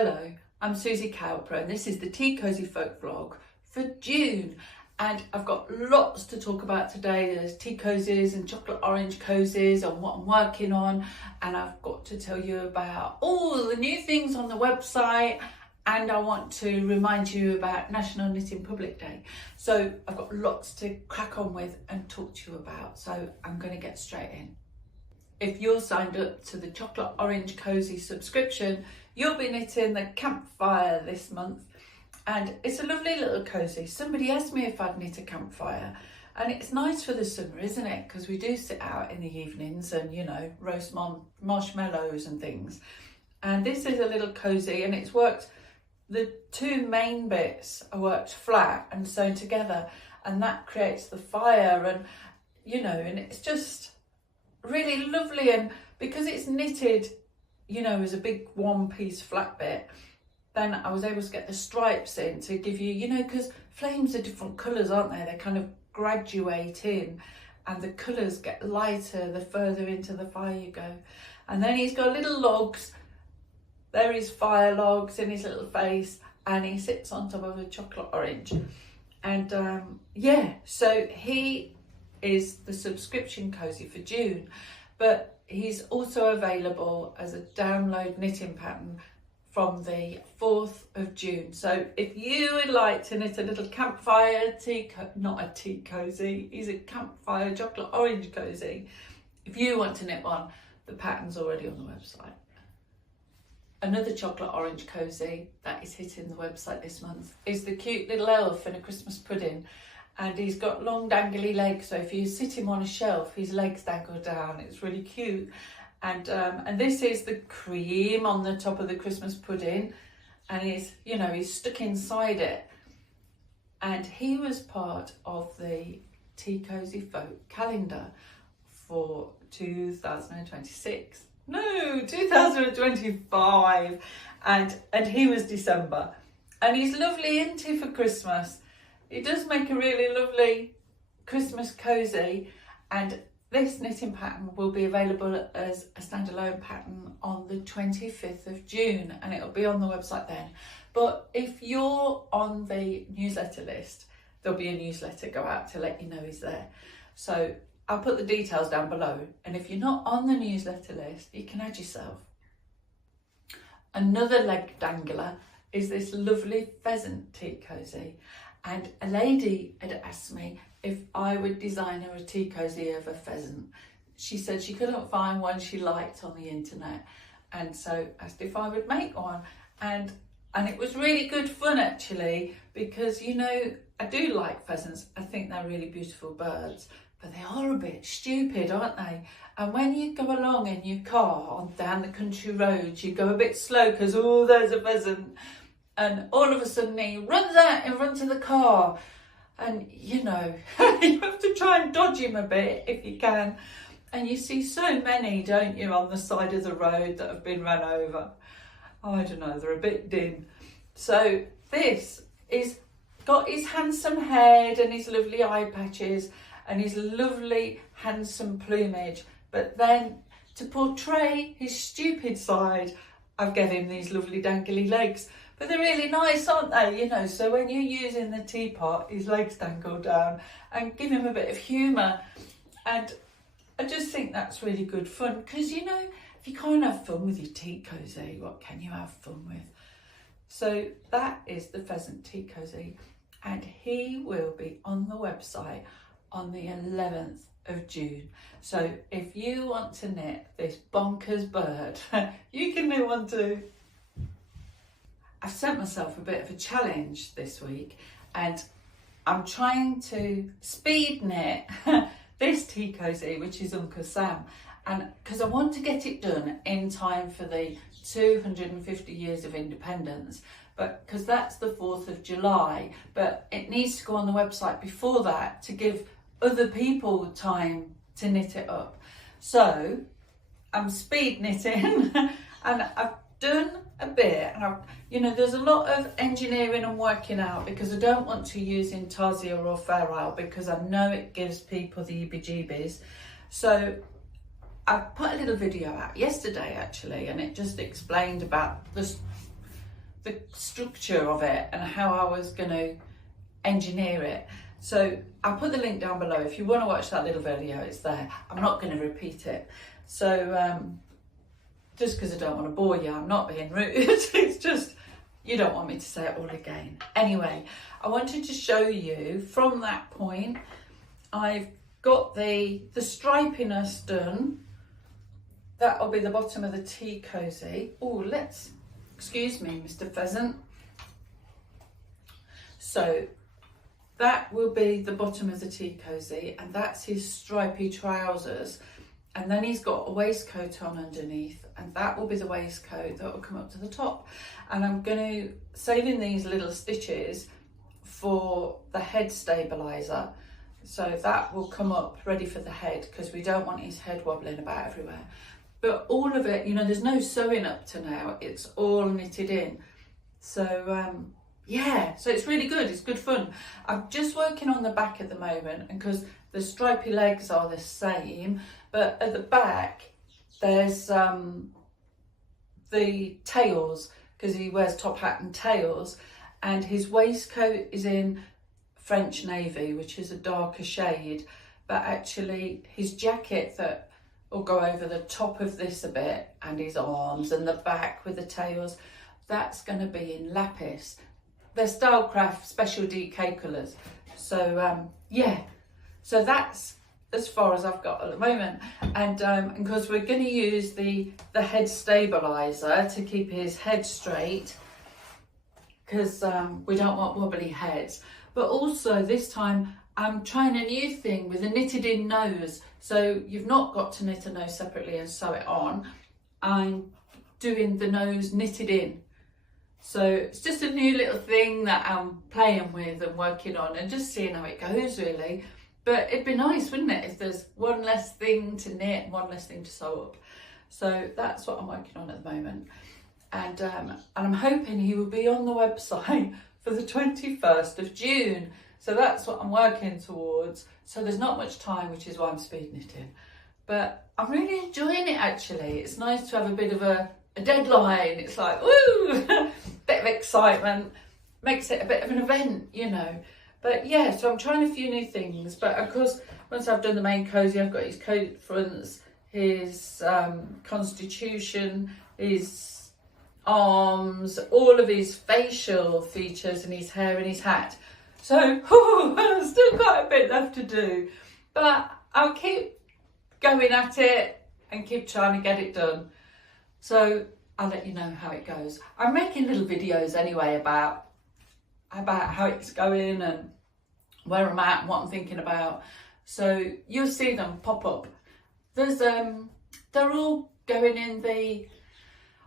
Hello, I'm Suzy Cowper and this is the TeaCosyFolk vlog for June, and I've got lots to talk about today. There's tea cozies and chocolate orange cozies and what I'm working on, and I've got to tell you about all the new things on the website, and I want to remind you about National Knitting Public Day. So I've got lots to crack on with and talk to you about, so I'm going to get straight in. If you're signed up to the chocolate orange cozy subscription, you'll be knitting the Campfire this month, and it's a lovely little cozy. Somebody asked me if I'd knit a campfire, and it's nice for the summer, isn't it? Because we do sit out in the evenings and, you know, roast marshmallows and things. And this is a little cozy, and it's worked, the two main bits are worked flat and sewn together, and that creates the fire, and you know, and it's just really lovely. And because it's knitted, you know, as a big one piece flat bit, then I was able to get the stripes in to give you, you know, because flames are different colours, aren't they? They kind of graduate in and the colours get lighter the further into the fire you go. And then he's got little logs. There is fire logs in his little face, and he sits on top of a chocolate orange. And yeah, so he is the subscription cozy for June, but he's also available as a download knitting pattern from the 4th of June. So if you would like to knit a little campfire not a tea cozy, he's a campfire chocolate orange cozy. If you want to knit one, the pattern's already on the website. Another chocolate orange cozy that is hitting the website this month is the cute little elf in a Christmas pudding. And he's got long dangly legs, so if you sit him on a shelf, his legs dangle down. It's really cute. And this is the cream on the top of the Christmas pudding, and he's, you know, he's stuck inside it. And he was part of the TeaCosyFolk calendar for 2026. No, 2025. And he was December. And he's lovely, isn't he, for Christmas? It does make a really lovely Christmas cozy, and this knitting pattern will be available as a standalone pattern on the 25th of June, and it'll be on the website then. But if you're on the newsletter list, there'll be a newsletter go out to let you know he's there. So I'll put the details down below, and if you're not on the newsletter list, you can add yourself. Another leg dangler is this lovely Pheasant tea cozy. And a lady had asked me if I would design her a tea cozy of a pheasant. She said she couldn't find one she liked on the internet, and so asked if I would make one. And it was really good fun, actually, because, you know, I do like pheasants. I think they're really beautiful birds, but they are a bit stupid, aren't they? And when you go along in your car on down the country roads, you go a bit slow because, oh, there's a pheasant. And all of a sudden he runs out in front of the car, and you know, you have to try and dodge him a bit if you can. And you see so many, don't you, on the side of the road that have been run over. Oh, I don't know, they're a bit dim. So this is got his handsome head and his lovely eye patches and his lovely handsome plumage, but then to portray his stupid side, I've given him these lovely dangly legs. But they're really nice, aren't they? You know, so when you're using the teapot, his legs dangle down, and give him a bit of humour. And I just think that's really good fun, because, you know, if you can't have fun with your tea cozy, what can you have fun with? So that is the Pheasant tea cozy, and he will be on the website on the 11th of June. So if you want to knit this bonkers bird, you can knit one too. I've set myself a bit of a challenge this week, and I'm trying to speed knit this tea cozy, which is Uncle Sam, and because I want to get it done in time for the 250 years of independence, but because that's the 4th of July, but it needs to go on the website before that to give other people time to knit it up. So I'm speed knitting and I've done a bit, and you know, there's a lot of engineering and working out, because I don't want to use intarsia or fair isle because I know it gives people the heebie-jeebies. So I put a little video out yesterday, actually, and it just explained about this the structure of it and how I was going to engineer it. So I'll put the link down below. If you want to watch that little video, it's there. I'm not going to repeat it. So just because I don't want to bore you, I'm not being rude. It's just, you don't want me to say it all again. Anyway, I wanted to show you from that point, I've got the stripiness done. That'll be the bottom of the Tea Cosy. Oh, excuse me, Mr. Pheasant. So that will be the bottom of the Tea Cosy, and that's his stripy trousers. And then he's got a waistcoat on underneath, and that will be the waistcoat that will come up to the top. And I'm going to saving these little stitches for the head stabilizer. So that will come up ready for the head, because we don't want his head wobbling about everywhere. But all of it, you know, there's no sewing up to now. It's all knitted in. So yeah, so it's really good. It's good fun. I'm just working on the back at the moment, and because the stripy legs are the same, but at the back there's the tails, because he wears top hat and tails, and his waistcoat is in French navy, which is a darker shade, but actually his jacket that will go over the top of this a bit, and his arms and the back with the tails, that's going to be in lapis. They're Stylecraft Special DK colours. So yeah, so that's as far as I've got at the moment. And because we're going to use the head stabiliser to keep his head straight, because we don't want wobbly heads. But also this time I'm trying a new thing with a knitted in nose. So you've not got to knit a nose separately and sew it on. I'm doing the nose knitted in. So it's just a new little thing that I'm playing with and working on, and just seeing how it goes really. But it'd be nice, wouldn't it, if there's one less thing to knit and one less thing to sew up. So that's what I'm working on at the moment. And I'm hoping he will be on the website for the 21st of June. So that's what I'm working towards. So there's not much time, which is why I'm speed knitting. But I'm really enjoying it actually. It's nice to have a bit of a deadline. It's like, woo, bit of excitement, makes it a bit of an event, you know. But yeah, so I'm trying a few new things. But of course, once I've done the main cosy, I've got his coat fronts, his constitution, his arms, all of his facial features, and his hair and his hat. So I've still got a bit left to do, but I'll keep going at it and keep trying to get it done. So I'll let you know how it goes. I'm making little videos anyway about how it's going and where I'm at and what I'm thinking about. So you'll see them pop up. There's they're all going in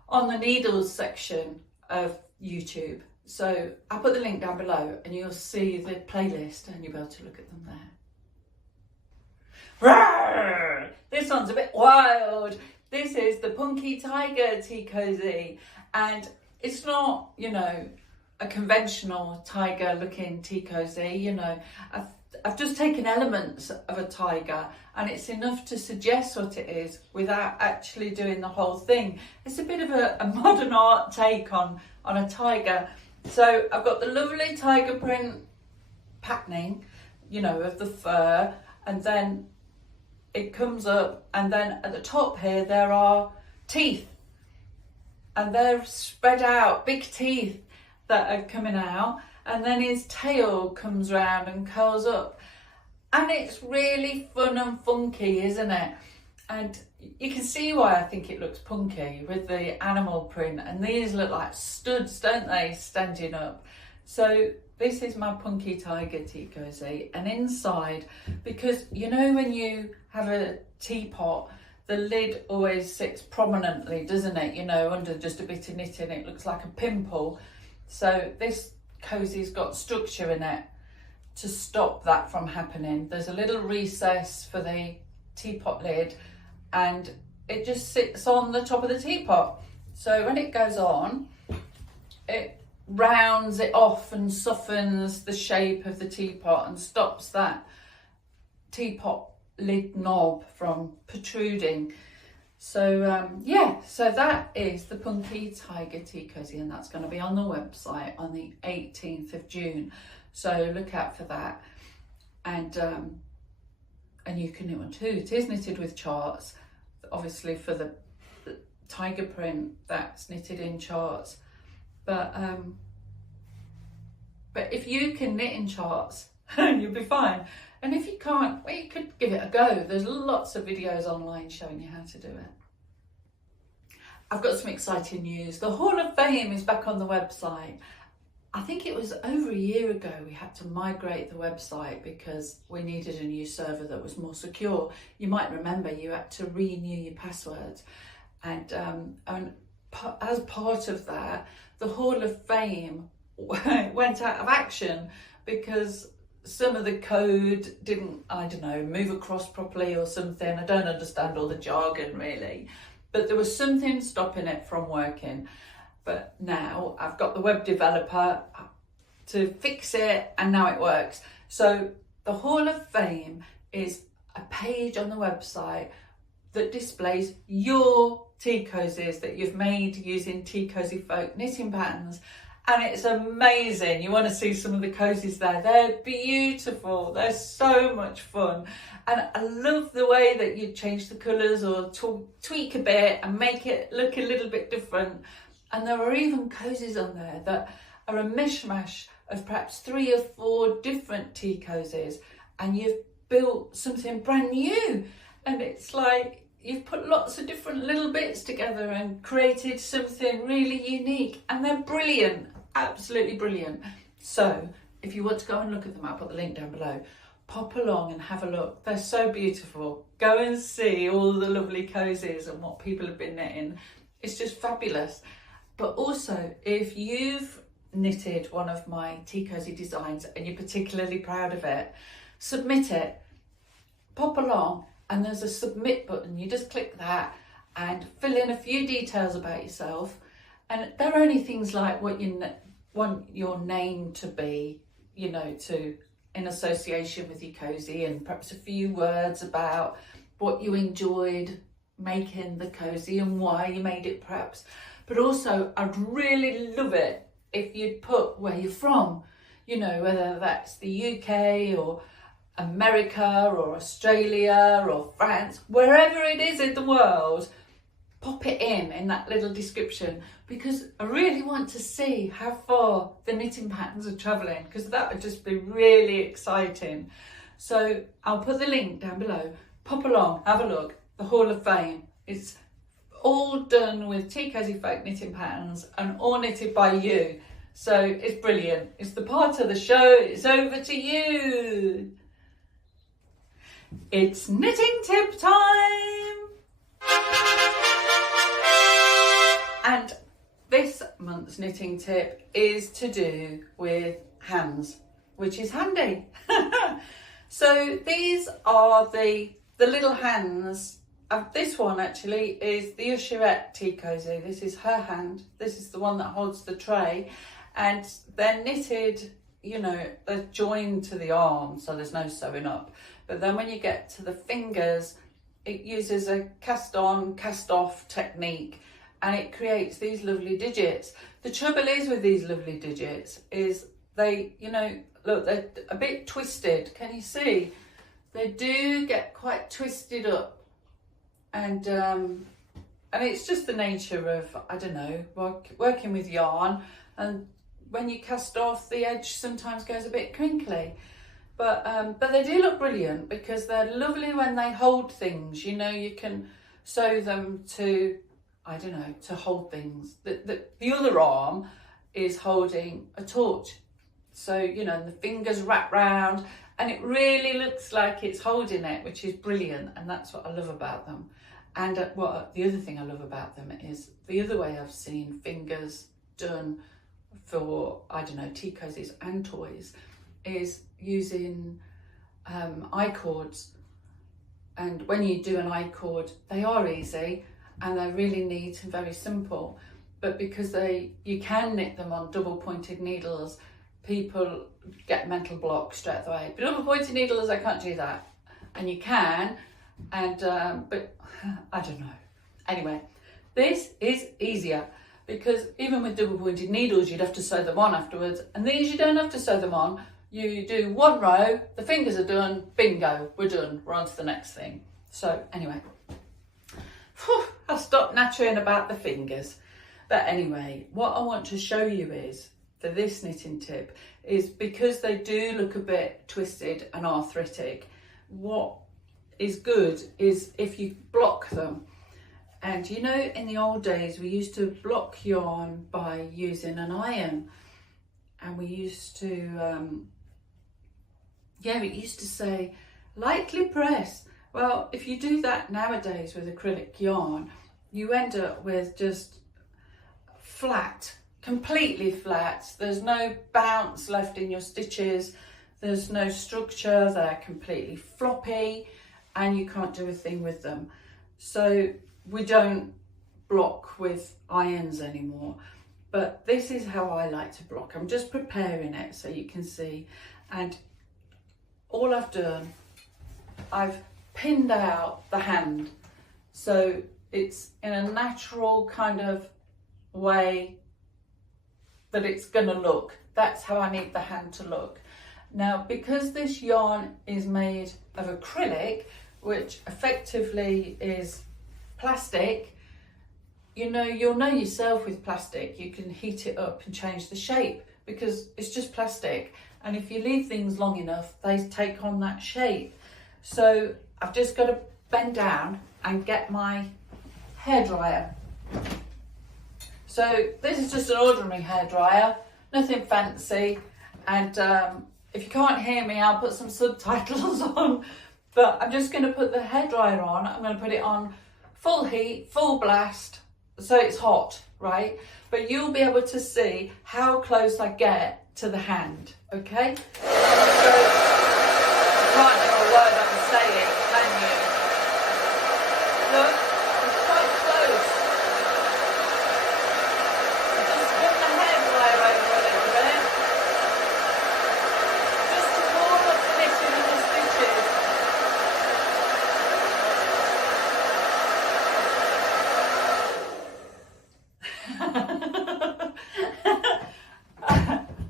on the needles section of YouTube. So I'll put the link down below and you'll see the playlist and you'll be able to look at them there. Rawr! This one's a bit wild. This is the Punky Tiger Tea Cosy, and it's not, you know, a conventional tiger looking tea cosy. You know, I've just taken elements of a tiger, and it's enough to suggest what it is without actually doing the whole thing. It's a bit of a modern art take on a tiger. So I've got the lovely tiger print patterning, you know, of the fur, and then it comes up, and then at the top here there are teeth, and they're spread out, big teeth that are coming out, and then his tail comes round and curls up, and it's really fun and funky, isn't it? And you can see why I think it looks punky with the animal print, and these look like studs, don't they, standing up. So this is my Punky Tiger Tea Cosy, and inside, because you know when you have a teapot, the lid always sits prominently, doesn't it? You know, under just a bit of knitting, it looks like a pimple. So this cosy's got structure in it to stop that from happening. There's a little recess for the teapot lid, and it just sits on the top of the teapot. So when it goes on, it rounds it off and softens the shape of the teapot and stops that teapot lid knob from protruding. So yeah, so that is the Punky Tiger Tea Cosy, and that's going to be on the website on the 18th of June. So look out for that. And you can knit one too. It is knitted with charts, obviously for the tiger print that's knitted in charts. But if you can knit in charts, you'll be fine. And if you can't, well, you could give it a go. There's lots of videos online showing you how to do it. I've got some exciting news. The Hall of Fame is back on the website. I think it was over a year ago we had to migrate the website because we needed a new server that was more secure. You might remember you had to renew your passwords. And as part of that, the Hall of Fame went out of action because some of the code didn't, I don't know, move across properly or something. I don't understand all the jargon really, but there was something stopping it from working. But now I've got the web developer to fix it and now it works. So the Hall of Fame is a page on the website that displays your tea cozies that you've made using TeaCosyFolk knitting patterns. And it's amazing. You want to see some of the cozies there. They're beautiful. They're so much fun. And I love the way that you change the colours or tweak a bit and make it look a little bit different. And there are even cozies on there that are a mishmash of perhaps 3 or 4 different tea cozies. And you've built something brand new. And it's like you've put lots of different little bits together and created something really unique. And they're brilliant. Absolutely brilliant. So if you want to go and look at them, I'll put the link down below. Pop along and have a look. They're so beautiful. Go and see all the lovely cozies and what people have been knitting. It's just fabulous. But also, if you've knitted one of my tea cozy designs and you're particularly proud of it, submit it. Pop along and there's a submit button. You just click that and fill in a few details about yourself. And they're only things like what you want your name to be, you know, in association with your cozy, and perhaps a few words about what you enjoyed making the cozy and why you made it perhaps. But also I'd really love it if you'd put where you're from, you know, whether that's the UK or America or Australia or France, wherever it is in the world. Pop it in that little description, because I really want to see how far the knitting patterns are travelling, because that would just be really exciting. So I'll put the link down below. Pop along, have a look. The Hall of Fame. It's all done with TeaCosyFolk knitting patterns and all knitted by you. So it's brilliant. It's the part of the show. It's over to you. It's knitting tip time. And this month's knitting tip is to do with hands, which is handy. So these are the little hands. This one actually is the Usherette Tea Cosy. This is her hand. This is the one that holds the tray. And they're knitted, you know, they're joined to the arm, so there's no sewing up. But then when you get to the fingers, it uses a cast on, cast off technique. And it creates these lovely digits. The trouble is with these lovely digits is they, you know, look, they're a bit twisted. Can you see? They do get quite twisted up. And it's just the nature of, I don't know, working with yarn. And when you cast off, the edge sometimes goes a bit crinkly. But they do look brilliant because they're lovely when they hold things. You know, you can sew them to, I don't know, to hold things. The other arm is holding a torch. So, you know, the fingers wrap round and it really looks like it's holding it, which is brilliant. And that's what I love about them. And the other thing I love about them is the other way I've seen fingers done for, I don't know, tea cozies and toys is using I-cords. And when you do an I-cord, they are easy. And they're really neat and very simple, but because you can knit them on double pointed needles, people get mental blocks straight away. But double pointed needles, I can't do that, and you can, and but I don't know. Anyway, this is easier because even with double pointed needles, you'd have to sew them on afterwards. And these, you don't have to sew them on. You do one row, the fingers are done, bingo, we're done. We're on to the next thing. So anyway, I'll stop nattering about the fingers. But anyway, what I want to show you is, for this knitting tip, is because they do look a bit twisted and arthritic, what is good is if you block them. And you know, in the old days, we used to block yarn by using an iron. And we used to, it used to say, lightly press. Well, if you do that nowadays with acrylic yarn, you end up with just flat, completely flat. There's no bounce left in your stitches. There's no structure. They're completely floppy and you can't do a thing with them. So we don't block with irons anymore. But this is how I like to block. I'm just preparing it so you can see. And all I've done, I've pinned out the hand. So it's in a natural kind of way that it's going to look. That's how I need the hand to look. Now, because this yarn is made of acrylic, which effectively is plastic, you know, you'll know yourself with plastic, you can heat it up and change the shape because it's just plastic. And if you leave things long enough, they take on that shape. So I've just got to bend down and get my hairdryer. So this is just an ordinary hairdryer, nothing fancy. And if you can't hear me, I'll put some subtitles on. But I'm just going to put the hairdryer on. I'm going to put it on full heat, full blast, so it's hot, right? But you'll be able to see how close I get to the hand, okay? So you can't hear a word I'm saying, can you? Look, I'm quite close. Just put the hairdryer over a little bit. Just to warm up the knitting and the stitches.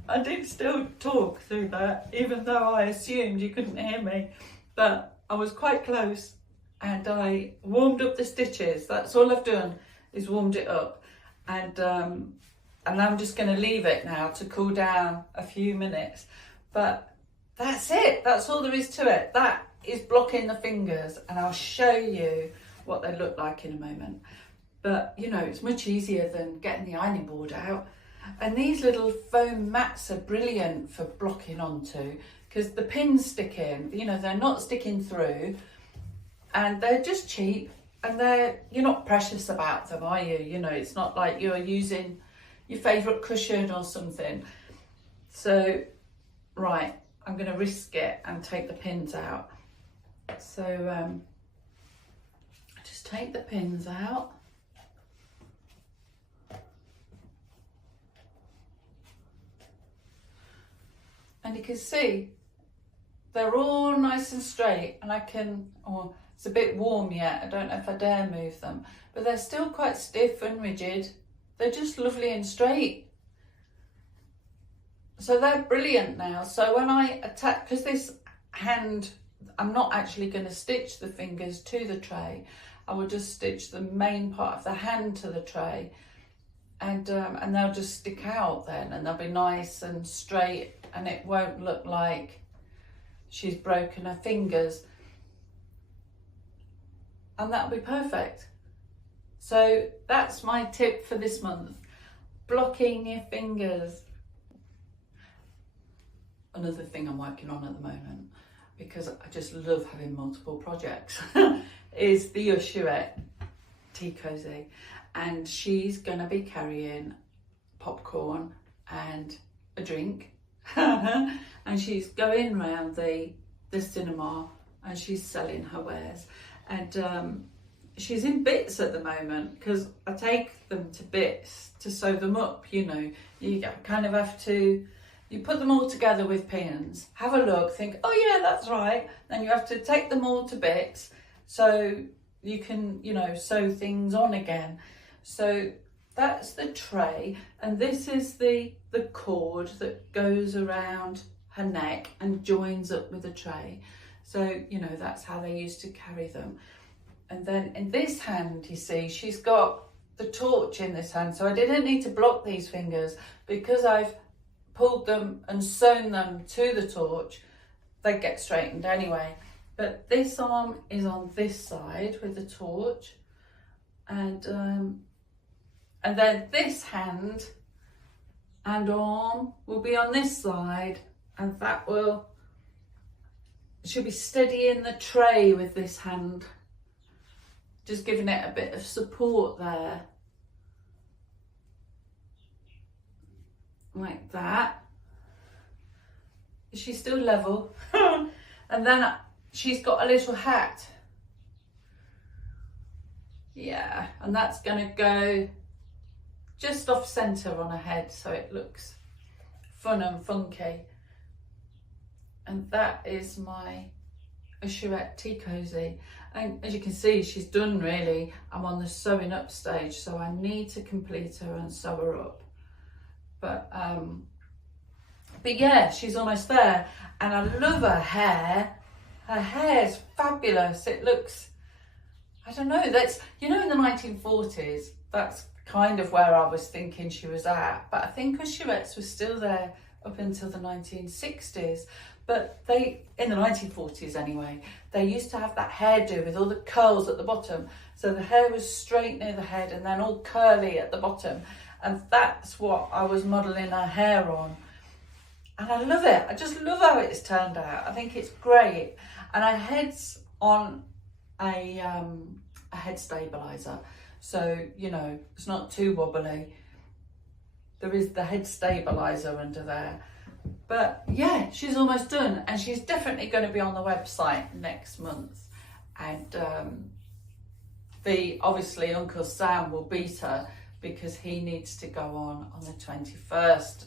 I did still talk through that, even though I assumed you couldn't hear me, but I was quite close and I warmed up the stitches. That's all I've done, is warmed it up. And I'm just going to leave it now to cool down a few minutes. But that's it, that's all there is to it. That is blocking the fingers, and I'll show you what they look like in a moment. But you know, it's much easier than getting the ironing board out. And these little foam mats are brilliant for blocking onto, because the pins stick in, you know, they're not sticking through, and they're just cheap, and you're not precious about them, are you? You know, it's not like you're using your favourite cushion or something. So, right, I'm going to risk it and take the pins out. So, just take the pins out. And you can see they're all nice and straight, and it's a bit warm yet, I don't know if I dare move them, but they're still quite stiff and rigid. They're just lovely and straight. So they're brilliant now. So when I attach, because this hand, I'm not actually going to stitch the fingers to the tray, I will just stitch the main part of the hand to the tray, and they'll just stick out then, and they'll be nice and straight, and it won't look like she's broken her fingers, and that'll be perfect. So that's my tip for this month, blocking your fingers. Another thing I'm working on at the moment, because I just love having multiple projects, is the Usherette Tea Cosy, and she's gonna be carrying popcorn and a drink and she's going round the cinema and she's selling her wares, and she's in bits at the moment, because I take them to bits to sew them up. You know, you kind of have to, you put them all together with pins, have a look, think, oh yeah, that's right, then you have to take them all to bits. So you can, you know, sew things on again. So that's the tray, and this is the cord that goes around her neck and joins up with the tray. So, you know, that's how they used to carry them. And then in this hand, you see, she's got the torch in this hand. So I didn't need to block these fingers because I've pulled them and sewn them to the torch. They get straightened anyway. But this arm is on this side with the torch. And then this hand and arm will be on this side, and that should be steadying the tray with this hand. Just giving it a bit of support there. Like that. Is she still level? And then she's got a little hat. Yeah, and that's gonna go just off centre on her head so it looks fun and funky. And that is my Usherette Tea Cosy. And as you can see, she's done really. I'm on the sewing up stage, so I need to complete her and sew her up. But yeah, she's almost there. And I love her hair. Her hair's fabulous. It looks, I don't know, that's, you know, in the 1940s, that's kind of where I was thinking she was at. But I think Usherette's was still there up until the 1960s. But they, in the 1940s anyway, they used to have that hairdo with all the curls at the bottom. So the hair was straight near the head and then all curly at the bottom. And that's what I was modelling her hair on. And I love it. I just love how it's turned out. I think it's great. And her head's on a head stabiliser. So, you know, it's not too wobbly. There is the head stabiliser under there. But yeah, she's almost done, and she's definitely going to be on the website next month. And obviously Uncle Sam will beat her because he needs to go on the 21st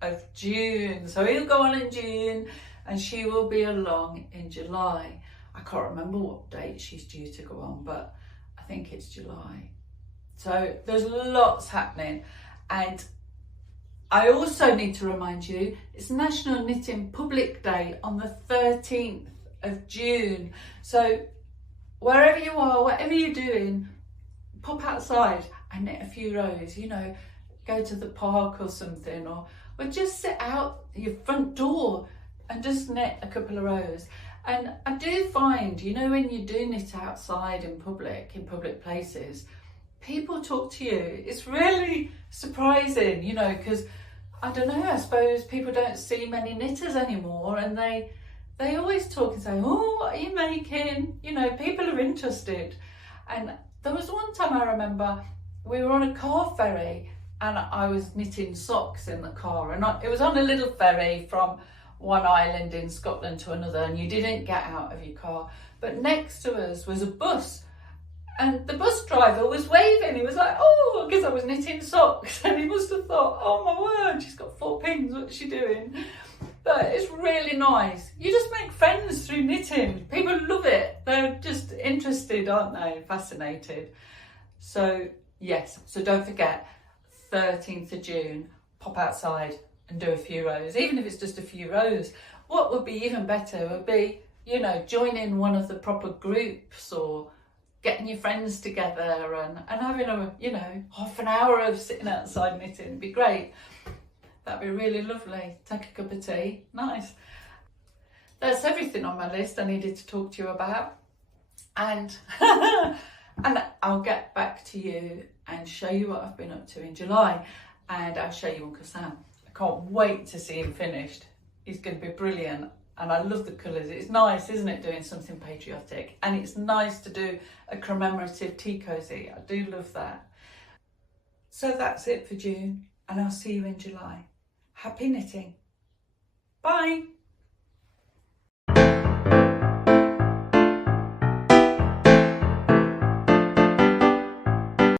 of June. So he'll go on in June and she will be along in July. I can't remember what date she's due to go on, but I think it's July. So there's lots happening. And I also need to remind you, it's National Knitting Public Day on the 13th of June. So wherever you are, whatever you're doing, pop outside and knit a few rows, you know, go to the park or something, or just sit out your front door and just knit a couple of rows. And I do find, you know, when you do knit outside in public places, people talk to you. It's really surprising, you know, because I don't know, I suppose people don't see many knitters anymore, and they always talk and say, oh, what are you making? You know, people are interested. And there was one time I remember we were on a car ferry and I was knitting socks in the car, and it was on a little ferry from one island in Scotland to another, and you didn't get out of your car. But next to us was a bus, and the bus driver was waving. He was like, oh, because I was knitting socks, and he must have thought, oh my word, she's got 4 pins, what's she doing? But it's really nice. You just make friends through knitting. People love it. They're just interested, aren't they? Fascinated. So yes, so don't forget, 13th of June, pop outside and do a few rows, even if it's just a few rows. What would be even better would be, you know, joining one of the proper groups, or getting your friends together and having a, you know, half an hour of sitting outside knitting. It'd be great. That'd be really lovely. Take a cup of tea. Nice. That's everything on my list I needed to talk to you about. And and I'll get back to you and show you what I've been up to in July. And I'll show you Uncle Sam. I can't wait to see him finished. He's going to be brilliant. And I love the colours. It's nice, isn't it, doing something patriotic? And it's nice to do a commemorative tea cosy. I do love that. So that's it for June, and I'll see you in July. Happy knitting. Bye.